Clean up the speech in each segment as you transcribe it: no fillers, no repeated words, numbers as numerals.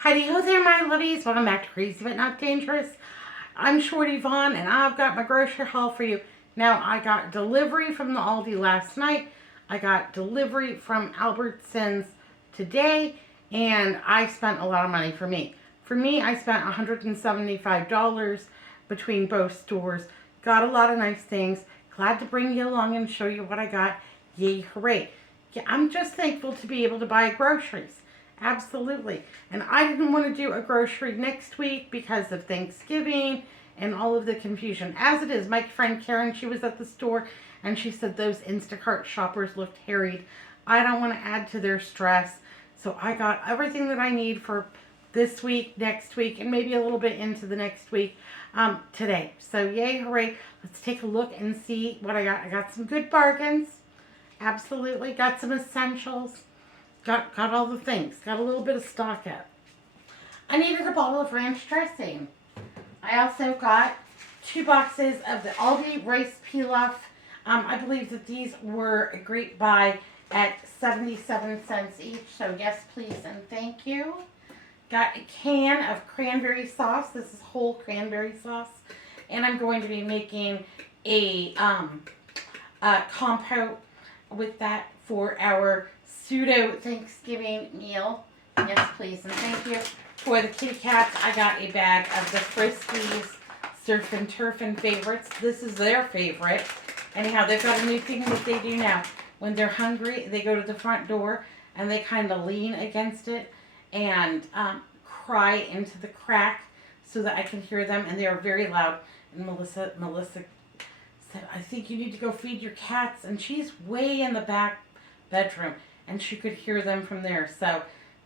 Heidi ho there, my lovies. Welcome back to Crazy But Not Dangerous. I'm Shorty Vaughn, and I've got my grocery haul for you. Now, I got delivery from the Aldi last night. I got delivery from Albertsons today, and I spent a lot of money for me. For me, I spent $175 between both stores. Got a lot of nice things. Glad to bring you along and show you what I got. Yay, hooray. Yeah, I'm just thankful to be able to buy groceries. Absolutely. And I didn't want to do a grocery next week because of Thanksgiving and all of the confusion. As it is, my friend Karen, she was at the store and she said those Instacart shoppers looked harried. I don't want to add to their stress. So I got everything that I need for this week, next week, and maybe a little bit into the next week today. So yay, hooray. Let's take a look and see what I got. I got some good bargains. Absolutely. Got some essentials. Got all the things. Got a little bit of stock up. I needed a bottle of ranch dressing. I also got 2 boxes of the Aldi rice pilaf. I believe that these were a great buy at 77 cents each. So yes, please, and thank you. Got a can of cranberry sauce. This is whole cranberry sauce. And I'm going to be making a compote with that for our pseudo Thanksgiving meal. Yes, please, and thank you. For the kitty cats, I got a bag of the Friskies Surf and Turfin' favorites. This is their favorite. Anyhow, they've got a new thing that they do now. When they're hungry, they go to the front door and they kind of lean against it and cry into the crack so that I can hear them, and they are very loud. And Melissa said, I think you need to go feed your cats, and she's way in the back bedroom, and she could hear them from there. So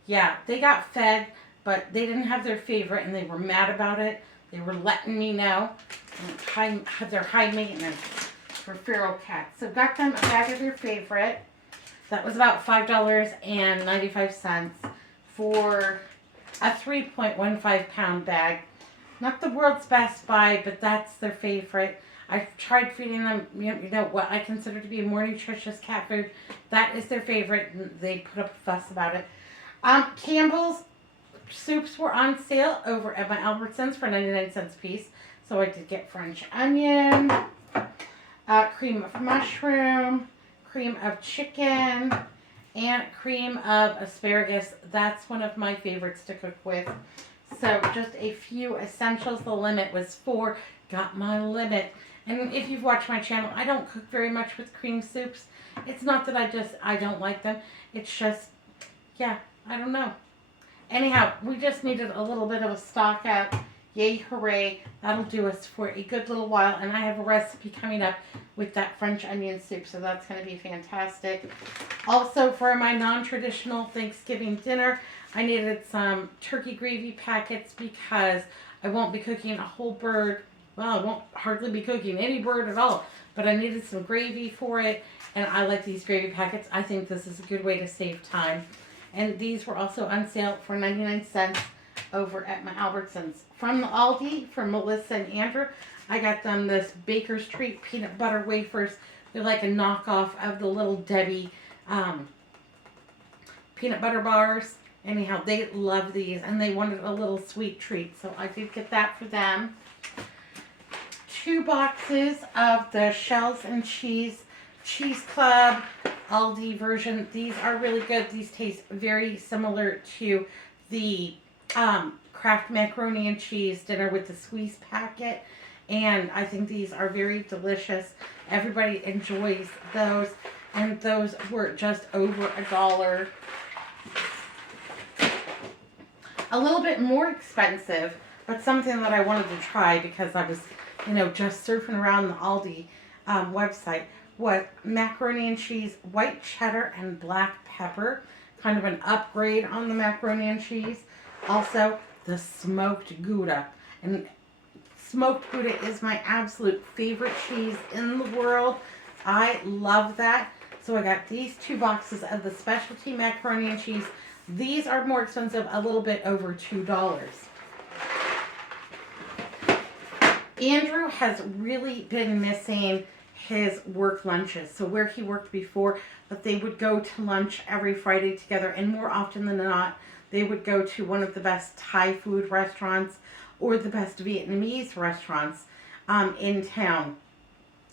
yeah, they got fed, but they didn't have their favorite, and they were mad about it. They were letting me know. They're high maintenance for feral cats. So got them a bag of their favorite. That was about $5.95 for a 3.15 pound bag. Not the world's best buy, but that's their favorite. I've tried feeding them, you know, what I consider to be more nutritious cat food. That is their favorite, and they put up a fuss about it. Campbell's soups were on sale over at my Albertsons for 99 cents a piece. So I did get French onion, cream of mushroom, cream of chicken, and cream of asparagus. That's one of my favorites to cook with. So just a few essentials. The limit was 4. Got my limit. And if you've watched my channel, I don't cook very much with cream soups. It's not that I don't like them. It's just, yeah, I don't know. Anyhow, we just needed a little bit of a stock up. Yay, hooray. That'll do us for a good little while. And I have a recipe coming up with that French onion soup, so that's going to be fantastic. Also, for my non-traditional Thanksgiving dinner, I needed some turkey gravy packets because I won't be cooking a whole bird. Well, I won't hardly be cooking any bird at all, but I needed some gravy for it, and I like these gravy packets. I think this is a good way to save time. And these were also on sale for 99 cents over at my Albertsons. From the Aldi, from Melissa and Andrew, I got them this Baker's Treat peanut butter wafers. They're like a knockoff of the Little Debbie peanut butter bars. Anyhow, they love these, and they wanted a little sweet treat, so I did get that for them. 2 boxes of the Shells and Cheese Club Aldi version. These are really good. These taste very similar to the Kraft macaroni and cheese dinner with the squeeze packet, and I think these are very delicious. Everybody enjoys those, and those were just over $1. A little bit more expensive, but something that I wanted to try because I was, you know, just surfing around the Aldi website, was macaroni and cheese, white cheddar and black pepper. Kind of an upgrade on the macaroni and cheese. Also, the smoked Gouda. And smoked Gouda is my absolute favorite cheese in the world. I love that. So I got these 2 boxes of the specialty macaroni and cheese. These are more expensive, a little bit over $2. Andrew has really been missing his work lunches. So where he worked before, that they would go to lunch every Friday together, and more often than not, they would go to one of the best Thai food restaurants or the best Vietnamese restaurants in town.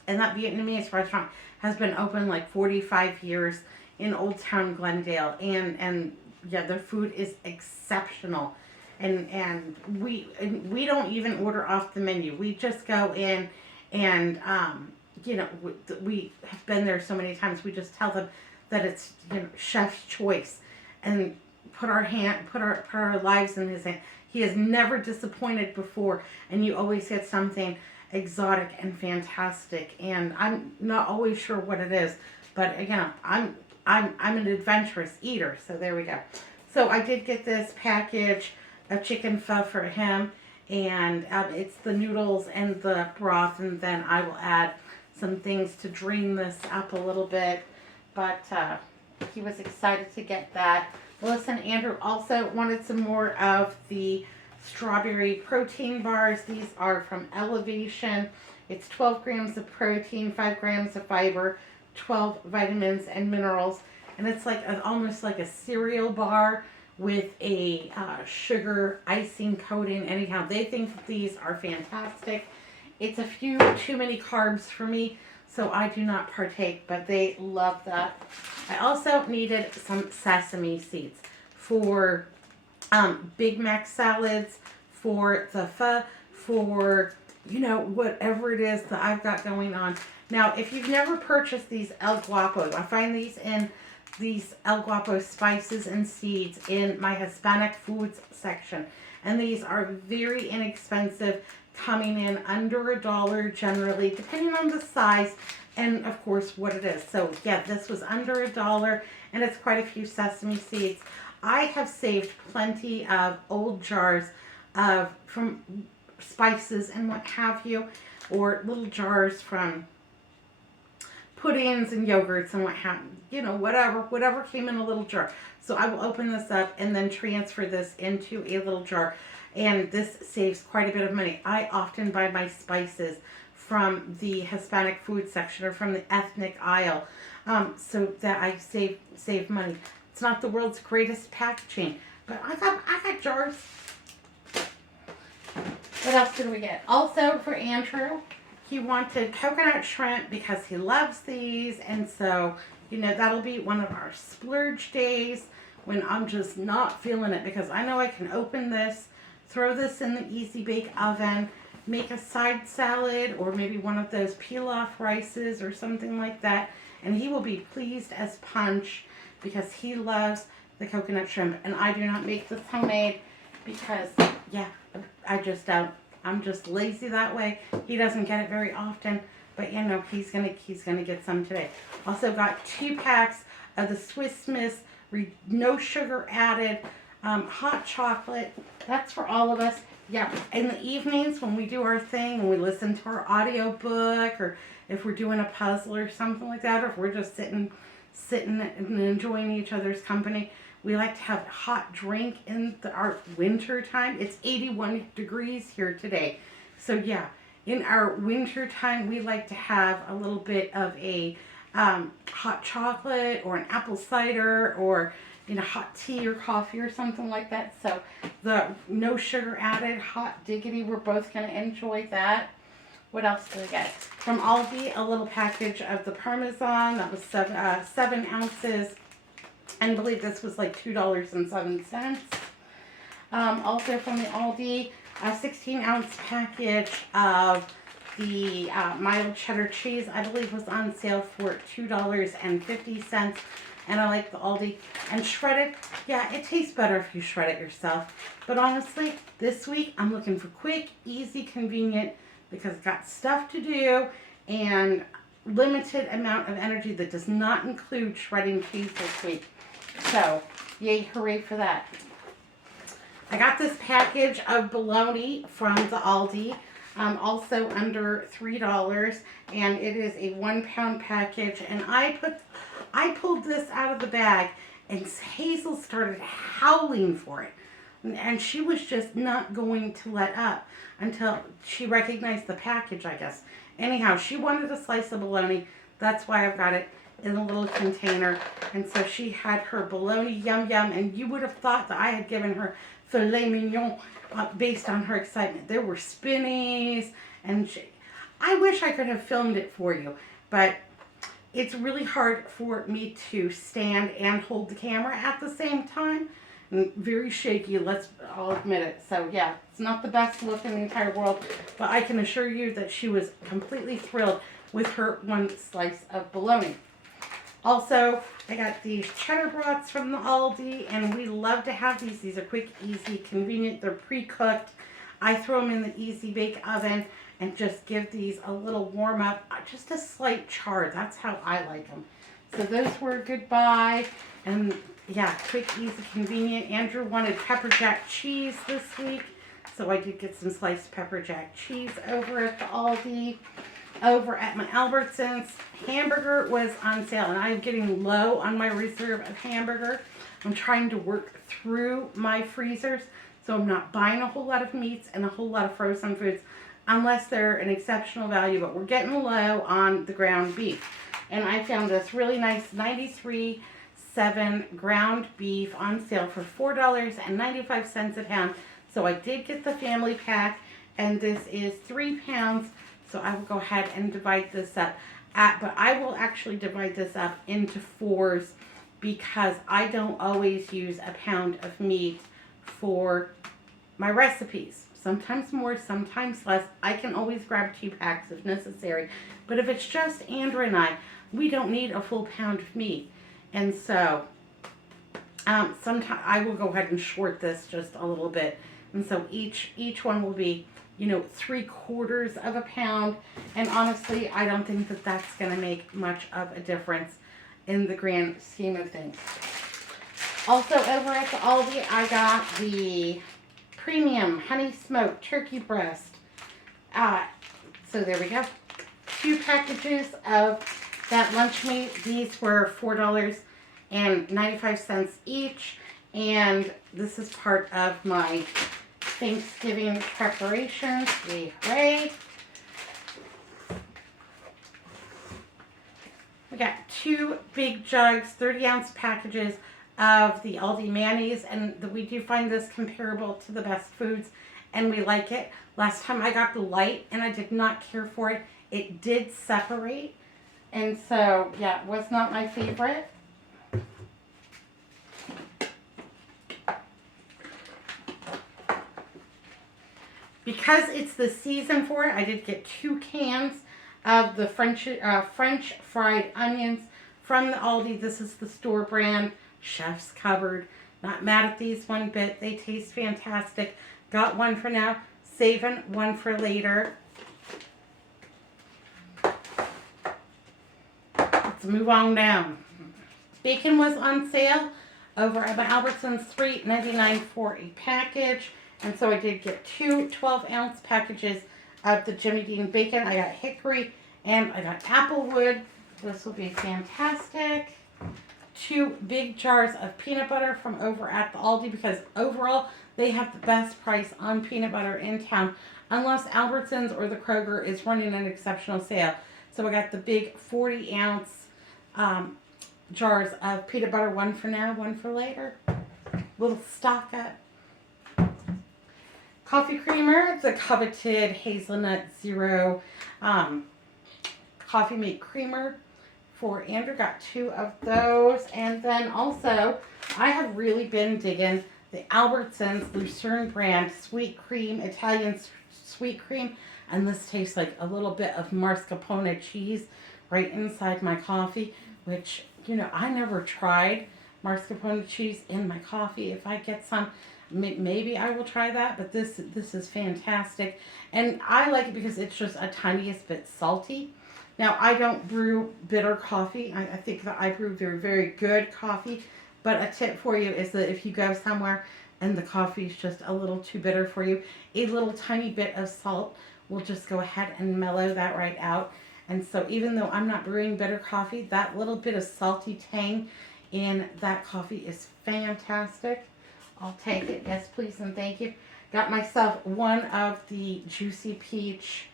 And that Vietnamese restaurant has been open like 45 years in Old Town Glendale. And yeah, their food is exceptional. And we don't even order off the menu. We just go in and you know, we have been there so many times. We just tell them that it's, you know, chef's choice, and put our lives in his hand. He has never disappointed before, and you always get something exotic and fantastic. And I'm not always sure what it is, but again, I'm an adventurous eater. So there we go. So I did get this package of chicken pho for him, and it's the noodles and the broth, and then I will add some things to drain this up a little bit. But he was excited to get that. Melissa and Andrew also wanted some more of the strawberry protein bars. These are from Elevation. It's 12 grams of protein, 5 grams of fiber, 12 vitamins and minerals. And it's like almost like a cereal bar with a sugar icing coating. Anyhow, they think that these are fantastic. It's a few too many carbs for me, so I do not partake, but they love that. I also needed some sesame seeds for Big Mac salads, for the pho, for, you know, whatever it is that I've got going on. Now, if you've never purchased these El Guapos, I find these in these El Guapo spices and seeds in my Hispanic foods section. And these are very inexpensive, coming in under $1 generally, depending on the size and of course what it is. So yeah, this was under $1, and it's quite a few sesame seeds. I have saved plenty of old jars from spices and what have you, or little jars from puddings and yogurts and what have you, know, whatever came in a little jar. So I will open this up and then transfer this into a little jar. And this saves quite a bit of money. I often buy my spices from the Hispanic food section or from the ethnic aisle, so that I save money. It's not the world's greatest packaging, but I got jars. What else did we get? Also for Andrew, he wanted coconut shrimp because he loves these, and so, you know, that'll be one of our splurge days when I'm just not feeling it, because I know I can open this, throw this in the Easy Bake Oven, make a side salad or maybe one of those peel-off rices or something like that, and he will be pleased as punch because he loves the coconut shrimp. And I do not make this homemade because, yeah, I just don't. I'm just lazy that way. He doesn't get it very often, but you know, he's gonna get some today. Also got 2 packs of the Swiss Miss no sugar added hot chocolate. That's for all of us. Yeah, in the evenings when we do our thing, when we listen to our audio book, or if we're doing a puzzle or something like that, or if we're just sitting and enjoying each other's company, we like to have a hot drink in our winter time. It's 81 degrees here today. So yeah, in our winter time, we like to have a little bit of a hot chocolate or an apple cider, or, you know, hot tea or coffee or something like that. So the no sugar added hot diggity, we're both going to enjoy that. What else did I get? From Aldi, a little package of the Parmesan. That was 7 ounces. And I believe this was like $2.07. Also from the Aldi, a 16-ounce package of the mild cheddar cheese. I believe was on sale for $2.50. And I like the Aldi. And shredded, yeah, it tastes better if you shred it yourself. But honestly, this week I'm looking for quick, easy, convenient, because I've got stuff to do and limited amount of energy that does not include shredding cheese this week. So, yay, hooray for that. I got this package of bologna from the Aldi, also under $3, and it is a 1-pound package. And I pulled this out of the bag, and Hazel started howling for it. And she was just not going to let up until she recognized the package, I guess. Anyhow, she wanted a slice of bologna. That's why I've got it. in a little container. And so she had her bologna yum yum, and you would have thought that I had given her filet mignon based on her excitement. There were spinnies, and I wish I could have filmed it for you, but it's really hard for me to stand and hold the camera at the same time. And very shaky, I'll admit it. So yeah, it's not the best look in the entire world, but I can assure you that she was completely thrilled with her one slice of bologna. Also, I got these cheddar brats from the Aldi, and we love to have these. These are quick, easy, convenient. They're pre-cooked. I throw them in the easy bake oven and just give these a little warm up, just a slight char. That's how I like them. So those were a good buy. And yeah, quick, easy, convenient. Andrew wanted pepper jack cheese this week, so I did get some sliced pepper jack cheese over at the Aldi. Over at my Albertsons, hamburger was on sale, and I'm getting low on my reserve of hamburger. I'm trying to work through my freezers, so I'm not buying a whole lot of meats and a whole lot of frozen foods unless they're an exceptional value, but we're getting low on the ground beef. And I found this really nice 93.7 ground beef on sale for $4.95 a pound. So I did get the family pack, and this is 3 pounds. So I will go ahead and divide this up. But I will actually divide this up into 4s because I don't always use a pound of meat for my recipes. Sometimes more, sometimes less. I can always grab 2 packs if necessary. But if it's just Andrew and I, we don't need a full pound of meat. And so sometimes I will go ahead and short this just a little bit. And so each one will be, 3/4 of a pound. And honestly, I don't think that that's going to make much of a difference in the grand scheme of things. Also over at the Aldi, I got the premium honey smoked turkey breast. So there we go. 2 packages of that lunch meat. These were $4.95 each. And this is part of my Thanksgiving preparations. Hooray! We got 2 big jugs, 30-ounce packages of the Aldi mayonnaise, and we do find this comparable to the Best Foods, and we like it. Last time I got the light, and I did not care for it. It did separate, and so, yeah, it was not my favorite. Because it's the season for it, I did get 2 cans of the French fried onions from the Aldi. This is the store brand, Chef's Cupboard. Not mad at these one bit. They taste fantastic. Got one for now, saving one for later. Let's move on down. Bacon was on sale over at my Albertsons, $3.99 for a package. And so I did get 2 12-ounce packages of the Jimmy Dean bacon. I got hickory and I got applewood. This will be fantastic. 2 big jars of peanut butter from over at the Aldi, because overall they have the best price on peanut butter in town, unless Albertsons or the Kroger is running an exceptional sale. So I got the big 40-ounce jars of peanut butter, one for now, one for later. Little stock up. Coffee creamer, the coveted hazelnut zero coffee mate creamer for Andrew. Got 2 of those. And then also, I have really been digging the Albertsons Lucerne brand sweet cream, Italian sweet cream. And this tastes like a little bit of mascarpone cheese right inside my coffee, which, I never tried mascarpone cheese in my coffee. If I get some, maybe I will try that, but this is fantastic. And I like it because it's just a tiniest bit salty. Now, I don't brew bitter coffee. I think that I brew very, very good coffee. But a tip for you is that if you go somewhere and the coffee is just a little too bitter for you, a little tiny bit of salt will just go ahead and mellow that right out. And so even though I'm not brewing bitter coffee, that little bit of salty tang in that coffee is fantastic. I'll take it. Yes, please, and thank you. Got myself one of the Juicy Peach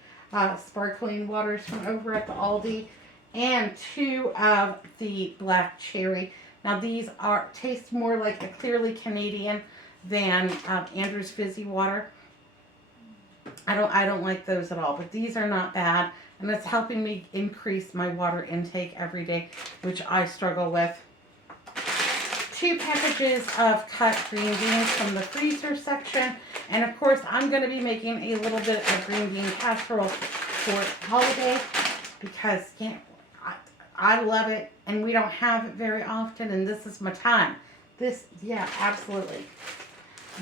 sparkling waters from over at the Aldi. and 2 of the black cherry. Now these taste more like a clearly Canadian than Andrew's fizzy water. I don't like those at all, but these are not bad, and it's helping me increase my water intake every day, which I struggle with. 2 packages of cut green beans from the freezer section, and of course I'm going to be making a little bit of green bean casserole for holiday because I love it, and we don't have it very often, and this is my time. Yeah, absolutely.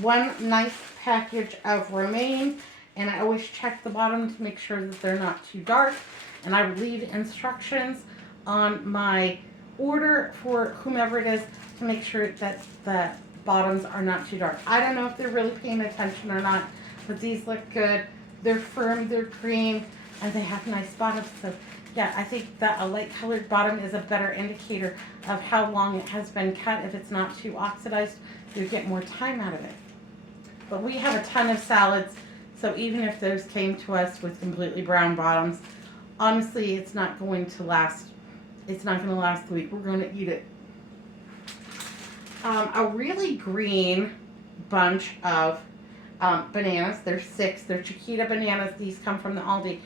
1 nice package of romaine, and I always check the bottom to make sure that they're not too dark, and I would leave instructions on my order for whomever it is to make sure that the bottoms are not too dark. I don't know if they're really paying attention or not, but these look good. They're firm, they're cream, and they have nice bottoms. So yeah, I think that a light colored bottom is a better indicator of how long it has been cut. If it's not too oxidized, you get more time out of it. But we have a ton of salads, so even if those came to us with completely brown bottoms, honestly, it's not going to last. It's not going to last the week. We're going to eat it. A really green bunch of bananas. There's 6. They're Chiquita bananas. These come from the Aldi.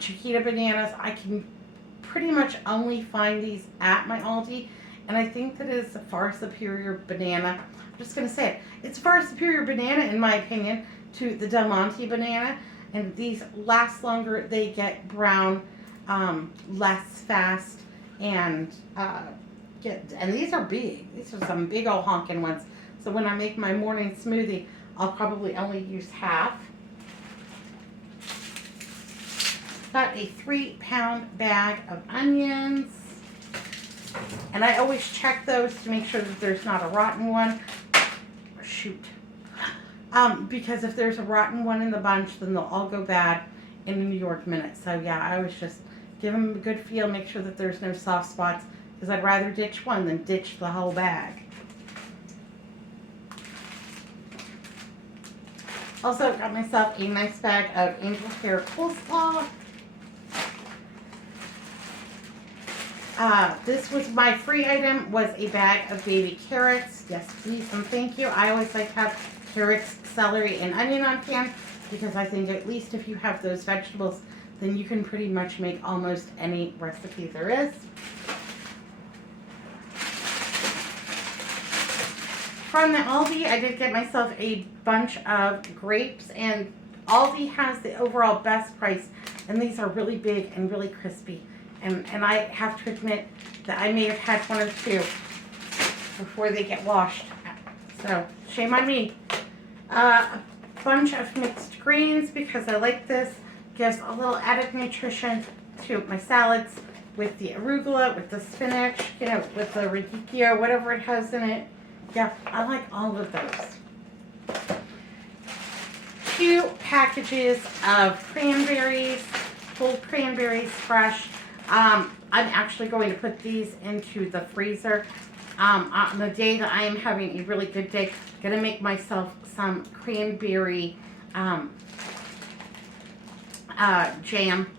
Chiquita bananas, I can pretty much only find these at my Aldi, and I think that is a far superior banana. I'm just going to say it. It's a far superior banana, in my opinion, to the Del Monte banana, and these last longer. They get brown less fast, and these are big. These are some big old honking ones. So when I make my morning smoothie, I'll probably only use half. Got a 3-pound bag of onions, and I always check those to make sure that there's not a rotten one. Shoot. Because if there's a rotten one in the bunch, then they'll all go bad in a New York minute. So yeah, I always just give them a good feel, make sure that there's no soft spots, because I'd rather ditch one than ditch the whole bag. Also got myself a nice bag of angel hair coleslaw. This was my free item, was a bag of baby carrots. Yes, please and thank you. I always like to have carrots, celery, and onion on hand because I think at least if you have those vegetables, then you can pretty much make almost any recipe there is. From the Aldi, I did get myself a bunch of grapes, and Aldi has the overall best price, and these are really big and really crispy. And I have to admit that I may have had 1 or 2 before they get washed. So, shame on me. A bunch of mixed greens because I like this. Gives a little added nutrition to my salads with the arugula, with the spinach, with the radicchio, whatever it has in it. Yeah, I like all of those. 2 packages of cranberries, whole cranberries, fresh. I'm actually going to put these into the freezer. On the day that I am having a really good day, I'm going to make myself some cranberry jam.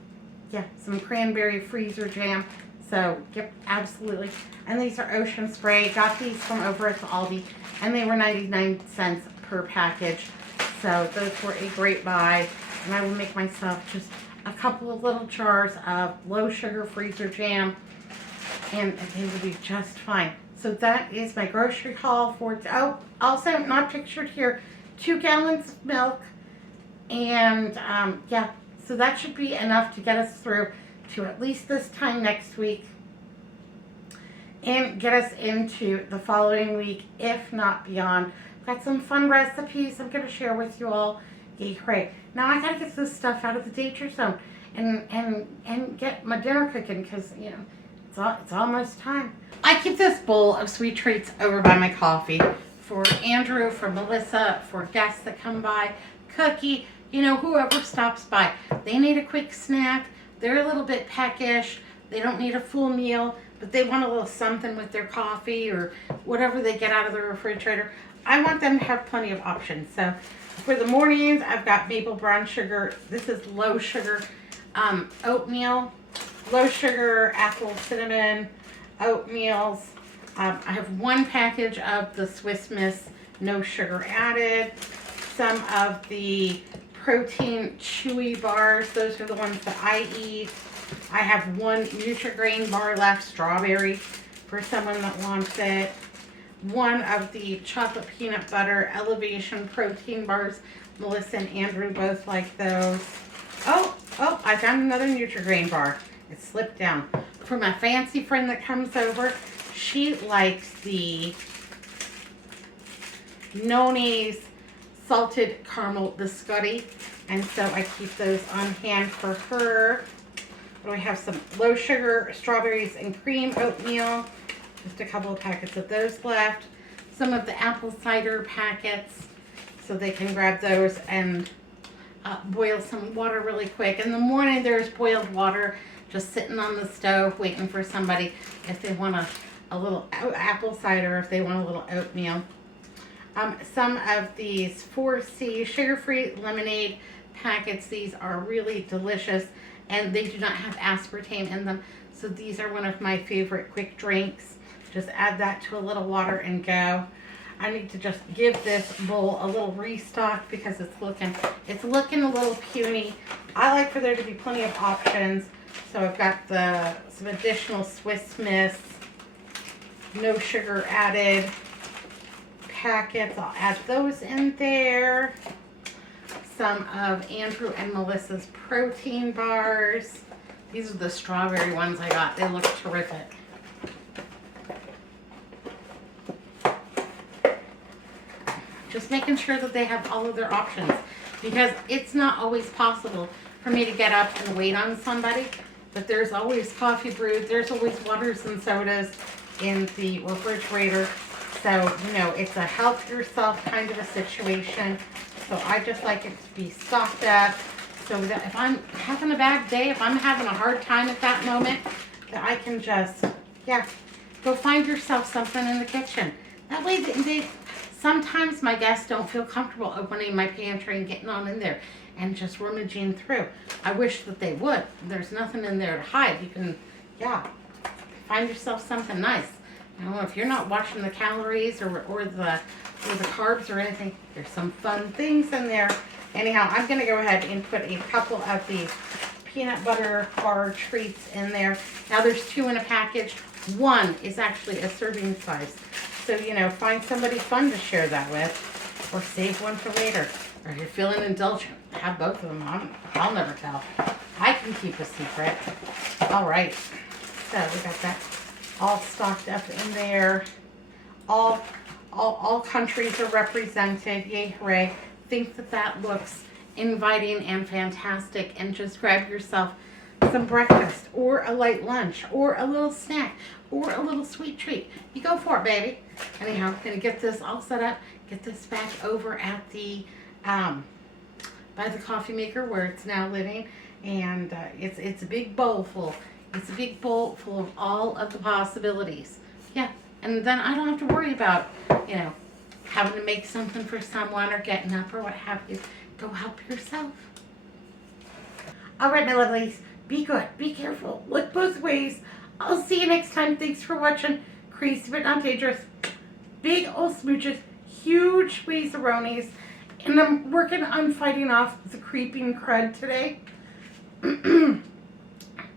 Yeah, some cranberry freezer jam. So, yep, absolutely. And these are Ocean Spray. Got these from over at the Aldi, and they were 99 cents per package. So, those were a great buy. And I will make myself just a couple of little jars of low sugar freezer jam, and they will be just fine. So that is my grocery haul for, also not pictured here, 2 gallons of milk, and yeah, so that should be enough to get us through to at least this time next week, and get us into the following week, if not beyond. Got some fun recipes I'm going to share with you all. Yay, hooray. Now I gotta get this stuff out of the danger zone and get my dinner cooking, because it's almost time. I keep this bowl of sweet treats over by my coffee for Andrew, for Melissa, for guests that come by, Cookie, whoever stops by. They need a quick snack. They're a little bit peckish. They don't need a full meal, but they want a little something with their coffee or whatever they get out of the refrigerator. I want them to have plenty of options. So for the mornings, I've got maple brown sugar. This is low sugar oatmeal. low sugar, apple, cinnamon, oatmeals. I have one package of the Swiss Miss no sugar added. Some of the protein chewy bars. Those are the ones that I eat. I have one Nutri-Grain bar left, strawberry, for someone that wants it. One of the chocolate peanut butter elevation protein bars. Melissa and Andrew both like those. Oh, I found another Nutri-Grain bar. It slipped down. For my fancy friend that comes over, she likes the Noni's salted caramel biscotti, and so I keep those on hand for her. We have some low sugar strawberries and cream oatmeal. Just a couple of packets of those left. Some of the apple cider packets, so they can grab those and boil some water really quick. In the morning, there's boiled water just sitting on the stove waiting for somebody if they want a little apple cider, if they want a little oatmeal. Some of these 4C sugar-free lemonade packets. These are really delicious, and they do not have aspartame in them. So these are one of my favorite quick drinks. Just add that to a little water and go. I need to just give this bowl a little restock because it's looking a little puny. I like for there to be plenty of options. So I've got some additional Swiss Miss, no sugar added packets. I'll add those in there. Some of Andrew and Melissa's protein bars. These are the strawberry ones I got. They look terrific. Just making sure that they have all of their options, because it's not always possible for me to get up and wait on somebody, but there's always coffee brewed, there's always waters and sodas in the refrigerator. So, it's a help yourself kind of a situation. So I just like it to be stocked up, so that if I'm having a bad day, if I'm having a hard time at that moment, that I can just, go find yourself something in the kitchen. That way, sometimes my guests don't feel comfortable opening my pantry and getting on in there and just rummaging through. I wish that they would. There's nothing in there to hide. You can, find yourself something nice. If you're not watching the calories or the carbs or anything, there's some fun things in there. Anyhow, I'm going to go ahead and put a couple of these peanut butter bar treats in there. Now there's 2 in a package. One is actually a serving size. So, find somebody fun to share that with, or save one for later. Or if you're feeling indulgent, have both of them. I'll never tell. I can keep a secret. All right. So we got that all stocked up in there. All countries are represented. Yay, hooray. Think that looks inviting and fantastic, and just grab yourself some breakfast or a light lunch or a little snack or a little sweet treat. You go for it, baby. Anyhow, I'm gonna get this all set up, get this back over at the by the coffee maker where it's now living, and it's a big bowl full. It's a big bowl full of all of the possibilities. Yeah, and then I don't have to worry about having to make something for someone or getting up or what have you. Go help yourself. All right, my lovelies. Be good. Be careful. Look both ways. I'll see you next time. Thanks for watching. Crazy but not dangerous. Big old smooches. Huge squeeze-a-ronies. And I'm working on fighting off the creeping crud today.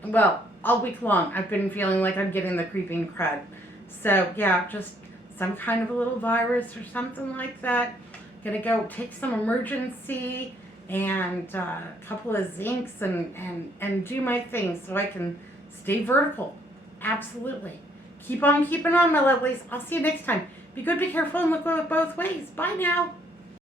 Well, all week long I've been feeling like I'm getting the creeping crud. So, just some kind of a little virus or something like that. Gonna go take some emergency and a couple of zincs and do my thing so I can stay vertical. Absolutely. Keep on keeping on, my lovelies. I'll see you next time. Be good, be careful, and look both ways. Bye now.